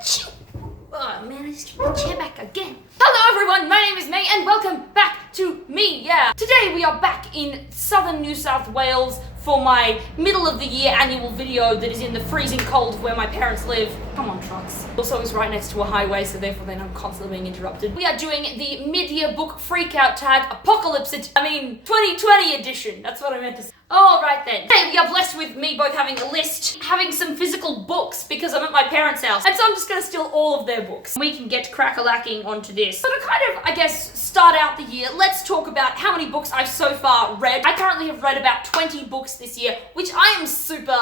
Oh man, I just took the chair back again. Hello everyone, my name is May and welcome back to me, Today we are back in southern New South Wales for my middle of the year annual video that is in the freezing cold of where my parents live. Come on, trucks. Also is right next to a highway, so therefore then I'm constantly being interrupted. We are doing the mid-year book freakout tag apocalypse 2020 edition. That's what I meant to say. Alright then. Today we are blessed with me both having a list, having some physical books because I'm at my parents' house, and so I'm just gonna steal all of their books. We can get crack-a-lacking onto this. So to kind of, I guess, start out the year, let's talk about how many books I've so far read. I currently have read about 20 books this year, which I am super,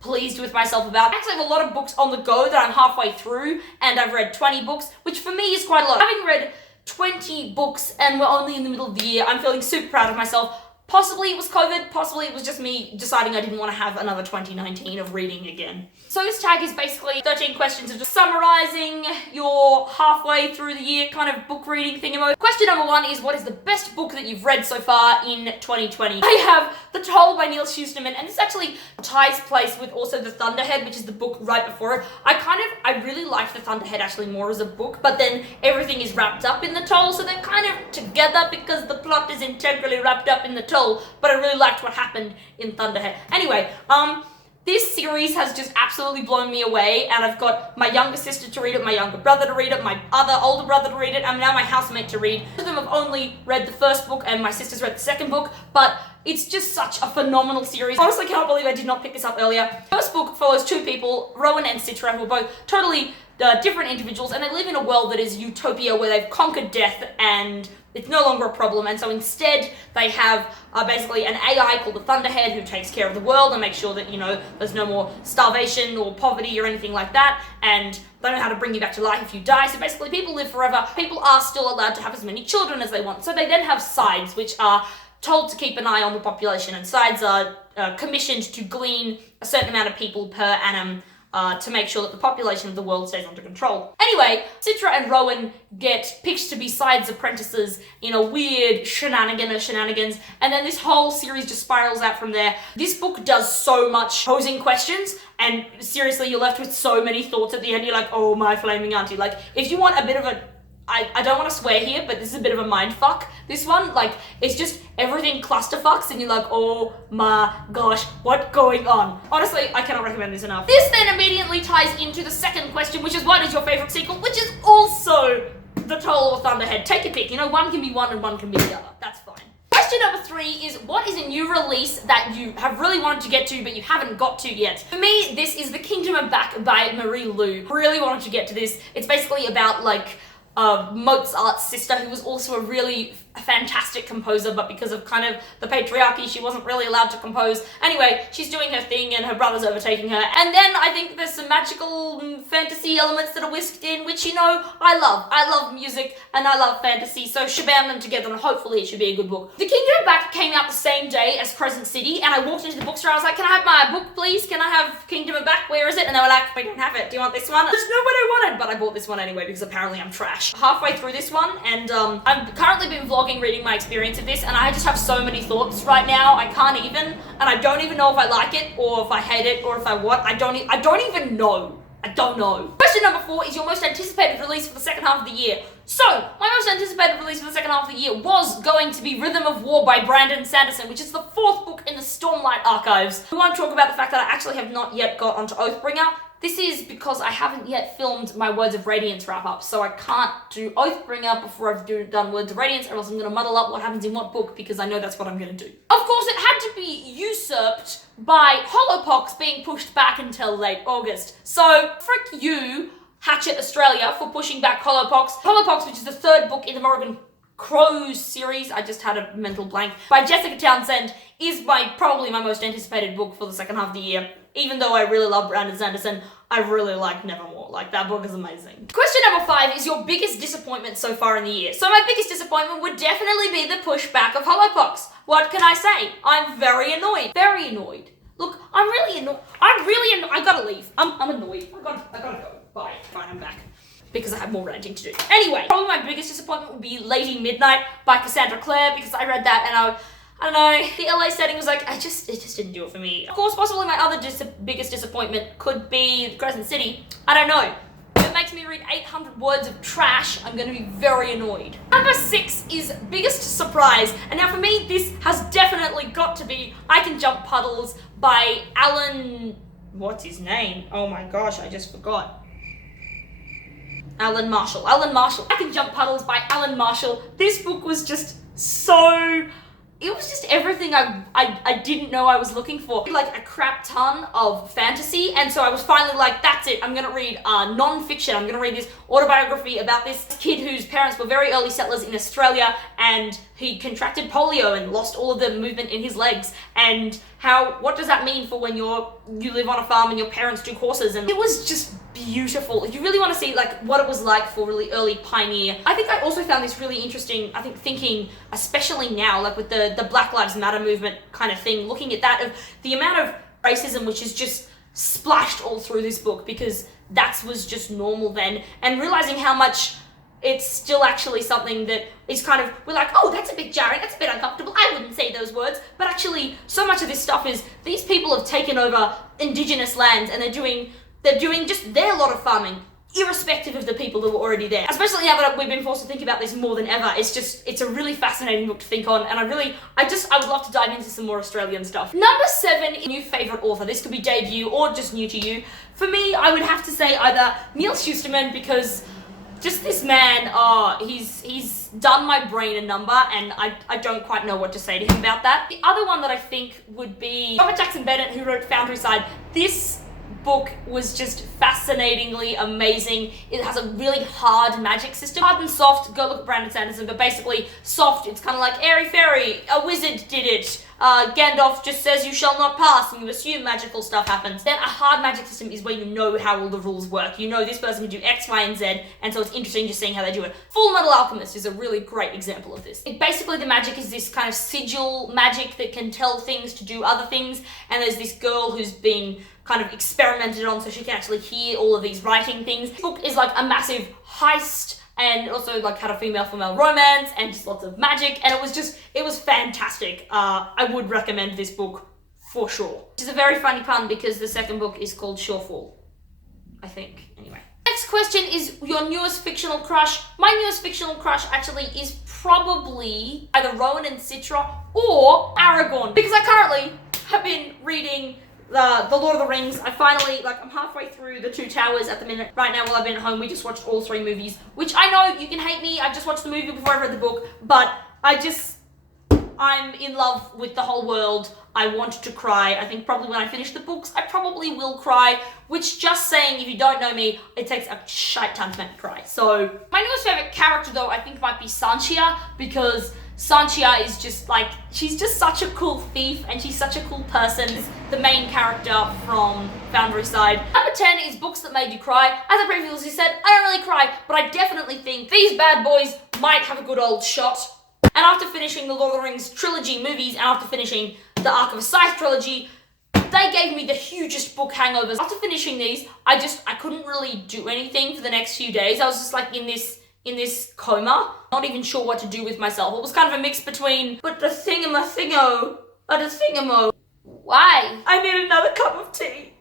pleased with myself about. I actually have a lot of books on the go that I'm halfway through, and I've read 20 books, which for me is quite a lot. Having read 20 books and we're only in the middle of the year, I'm feeling super proud of myself. Possibly it was COVID, possibly it was just me deciding I didn't want to have another 2019 of reading again. So this tag is basically 13 questions of just summarizing your halfway through the year kind of book reading thingamo. Question number 1 is, what is the best book that you've read so far in 2020? I have The Toll by Neil Shusterman, and this actually ties place with also The Thunderhead, which is the book right before it. I really liked The Thunderhead actually more as a book, but then everything is wrapped up in The Toll, so they're kind of together because the plot is integrally wrapped up in The Toll, but I really liked what happened in Thunderhead. Anyway, this series has just absolutely blown me away, and I've got my younger sister to read it, my younger brother to read it, my other older brother to read it, and now my housemate to read. Most of them have only read the first book, and my sister's read the second book, but it's just such a phenomenal series. Honestly, I cannot believe I did not pick this up earlier. First book follows two people, Rowan and Citra, who are both totally different individuals, and they live in a world that is utopia where they've conquered death and it's no longer a problem, and so instead they have basically an AI called the Thunderhead who takes care of the world and makes sure that, there's no more starvation or poverty or anything like that, and they know how to bring you back to life if you die. So basically people live forever. People are still allowed to have as many children as they want. So they then have sides, which are told to keep an eye on the population, and sides are commissioned to glean a certain amount of people per annum to make sure that the population of the world stays under control. Anyway, Citra and Rowan get picked to be Sides apprentices in a weird shenanigans, and then this whole series just spirals out from there. This book does so much posing questions, and seriously, you're left with so many thoughts at the end. You're like, oh my flaming auntie. If you want a bit of a I don't want to swear here, but this is a bit of a mind fuck. This one, it's just everything clusterfucks and you're like, oh my gosh, what's going on? Honestly, I cannot recommend this enough. This then immediately ties into the second question, which is, what is your favorite sequel? Which is also The Toll or Thunderhead. Take your pick. One can be one and one can be the other. That's fine. Question number 3 is, what is a new release that you have really wanted to get to but you haven't got to yet? For me, this is The Kingdom of Back by Marie Lu. Really wanted to get to this. It's basically about Mozart's sister, who was also a really fantastic composer, but because of kind of the patriarchy, she wasn't really allowed to compose. Anyway, she's doing her thing and her brother's overtaking her. And then I think there's some magical fantasy elements that are whisked in, which, I love. I love music and I love fantasy, so shabam them together and hopefully it should be a good book. The Kingdom of Back came out the same day as Crescent City, and I walked into the bookstore. I was like, can I have my book, please? Can I have Kingdom of Back? Where is it? And they were like, we don't have it. Do you want this one? That's not what I wanted, but I bought this one anyway because apparently I'm trash. Halfway through this one, and I've currently been vlogging reading my experience of this, and I just have so many thoughts right now. I can't even, and I don't even know if I like it or if I hate it or if I what. I don't even know. I don't know. Question number 4 is your most anticipated release for the second half of the year. So, my most anticipated release for the second half of the year was going to be Rhythm of War by Brandon Sanderson, which is the 4th book in the Stormlight archives. We want to talk about the fact that I actually have not yet got onto Oathbringer. This is because I haven't yet filmed my Words of Radiance wrap-up, so I can't do Oathbringer before I've done Words of Radiance, or else I'm going to muddle up what happens in what book, because I know that's what I'm going to do. Of course, it had to be usurped by Hollowpox being pushed back until late August. So, frick you, Hatchet Australia, for pushing back Hollowpox. Hollowpox, which is the 3rd book in the Morrigan Crows series, I just had a mental blank, by Jessica Townsend, is probably my most anticipated book for the second half of the year. Even though I really love Brandon Sanderson, I really like Nevermore. That book is amazing. Question number 5 is your biggest disappointment so far in the year. So my biggest disappointment would definitely be the pushback of Hollowpox. What can I say? I'm very annoyed. Very annoyed. Look, I'm really annoyed. I gotta leave. I'm annoyed. I gotta go. Bye. Fine, I'm back. Because I have more ranting to do. Anyway, probably my biggest disappointment would be Lady Midnight by Cassandra Clare, because I read that and I don't know, the LA setting was it just didn't do it for me. Of course, possibly my other biggest disappointment could be Crescent City. I don't know. makes me read 800 words of trash, I'm gonna be very annoyed. Number 6 is biggest surprise. And now for me, this has definitely got to be I Can Jump Puddles by Alan... What's his name? Oh my gosh, I just forgot. Alan Marshall. I Can Jump Puddles by Alan Marshall. This book was just so... It was just everything I didn't know I was looking for. Like a crap ton of fantasy, and so I was finally like, that's it, I'm gonna read non-fiction. I'm gonna read this autobiography about this kid whose parents were very early settlers in Australia, and he contracted polio and lost all of the movement in his legs, and what does that mean for when you live on a farm and your parents do horses. And it was just beautiful. If you really want to see like what it was like for really early pioneer. I think I also found this really interesting, I think thinking, especially now, like with the Black Lives Matter movement kind of thing, looking at that, of the amount of racism which is just splashed all through this book, because that was just normal then, and realizing how much it's still actually something that is kind of, we're like, oh, that's a bit jarring, that's a bit uncomfortable, I wouldn't say those words, but actually so much of this stuff is, these people have taken over indigenous lands and they're doing just their lot of farming, irrespective of the people that were already there. Especially now that we've been forced to think about this more than ever, it's a really fascinating book to think on, and I would love to dive into some more Australian stuff. Number 7 is new favourite author. This could be debut or just new to you. For me, I would have to say either Neil Schusterman, because just this man, he's done my brain a number, and I don't quite know what to say to him about that. The other one that I think would be Robert Jackson Bennett, who wrote Foundry Side. This book was just fascinatingly amazing. It has a really hard magic system. Hard and soft, go look at Brandon Sanderson, but basically soft, it's kind of like airy fairy, a wizard did it. Gandalf just says you shall not pass, and you assume magical stuff happens. Then a hard magic system is where you know how all the rules work. You know this person can do X, Y, and Z, and so it's interesting just seeing how they do it. Full Metal Alchemist is a really great example of this. Basically the magic is this kind of sigil magic that can tell things to do other things, and there's this girl who's been kind of experimented on so she can actually hear all of these writing things. This book is like a massive heist, and also like had a female-female romance and just lots of magic, and it was fantastic. I would recommend this book for sure. Which is a very funny pun because the second book is called Shorefall, I think. Anyway. Next question is your newest fictional crush. My newest fictional crush actually is probably either Rowan and Citra or Aragorn, because I currently have been reading the Lord of the Rings. I finally, I'm halfway through the Two Towers at the minute. Right now, while I've been at home, we just watched all 3 movies, which I know you can hate me. I just watched the movie before I read the book, but I'm in love with the whole world. I wanted to cry. I think probably when I finish the books, I probably will cry, which, just saying, if you don't know me, it takes a shite ton to make me cry. So, my newest favorite character, though, I think might be Sanchia, because Sanchia is just she's just such a cool thief, and she's such a cool person. She's the main character from Foundry Side. Number 10 is books that made you cry. As I previously said, I don't really cry, but I definitely think these bad boys might have a good old shot. And after finishing the Lord of the Rings trilogy movies, and after finishing the Ark of a Scythe trilogy, they gave me the hugest book hangovers. After finishing these, I couldn't really do anything for the next few days. I was just in this coma, not even sure what to do with myself. It was kind of a mix between, but the thingamo, why? I need another cup of tea.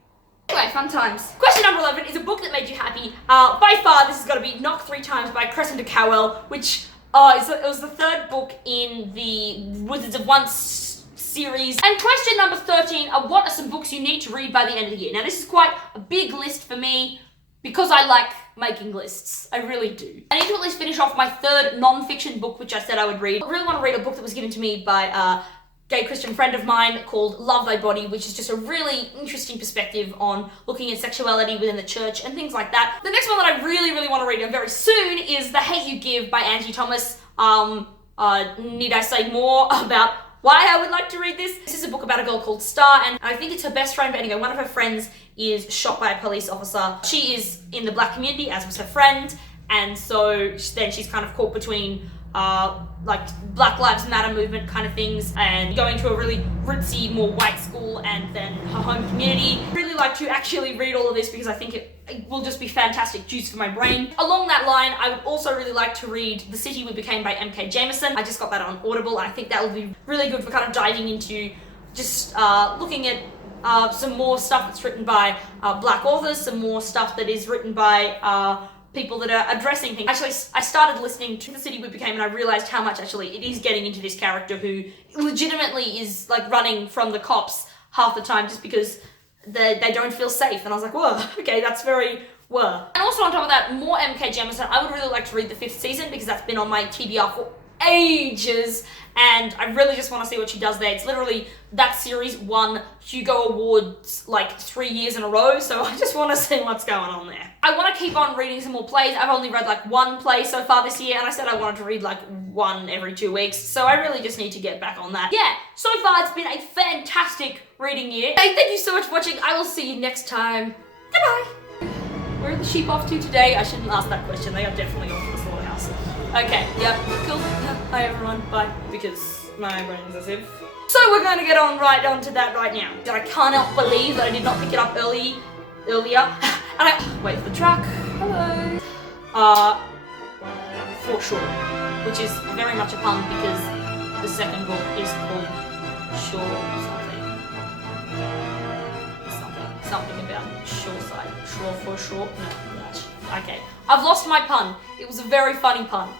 Anyway, fun times. Question number 11 is a book that made you happy. By far, this has got to be Knock 3 Times by Cressida Cowell, which it was the 3rd book in the Wizards of Once series. And question number 13 are what are some books you need to read by the end of the year? Now, this is quite a big list for me, because I like making lists. I really do. I need to at least finish off my 3rd non-fiction book, which I said I would read. I really want to read a book that was given to me by a gay Christian friend of mine called Love Thy Body, which is just a really interesting perspective on looking at sexuality within the church and things like that. The next one that I really, really want to read very soon is The Hate You Give by Angie Thomas. Need I say more about why I would like to read this? This is a book about a girl called Star, and I think it's her best friend, but anyway, one of her friends is shot by a police officer. She is in the black community, as was her friend, and so then she's kind of caught between Black Lives Matter movement kind of things, and going to a really ritzy, more white school, and then her home community. I'd really like to actually read all of this because I think it will just be fantastic juice for my brain. Along that line, I would also really like to read The City We Became by M.K. Jameson. I just got that on Audible, and I think that will be really good for kind of diving into just looking at some more stuff that's written by black authors, some more stuff that is written by people that are addressing things. Actually, I started listening to The City We Became and I realized how much actually it is getting into this character who legitimately is like running from the cops half the time just because they don't feel safe. And I was like, whoa, okay, that's very whoa. And also on top of that, more MK Jemisin. I would really like to read the 5th season because that's been on my TBR for ages and I really just want to see what she does there. It's literally, that series won Hugo Awards like 3 years in a row, so I just want to see what's going on there. I want to keep on reading some more plays. I've only read like 1 play so far this year and I said I wanted to read like 1 every 2 weeks, so I really just need to get back on that. Yeah, so far it's been a fantastic reading year. Hey, thank you so much for watching. I will see you next time. Goodbye. Where are the sheep off to today? I shouldn't ask that question. They are definitely off to the slaughterhouse. Okay, yep, cool. Hi everyone, bye. Because my brain is a sieve. So we're going to get on right onto that right now. I cannot believe that I did not pick it up earlier. And I wait for the truck. Hello. For sure. Which is very much a pun because the second book is called Sure something about shore side. Shore for short. No, okay. I've lost my pun. It was a very funny pun.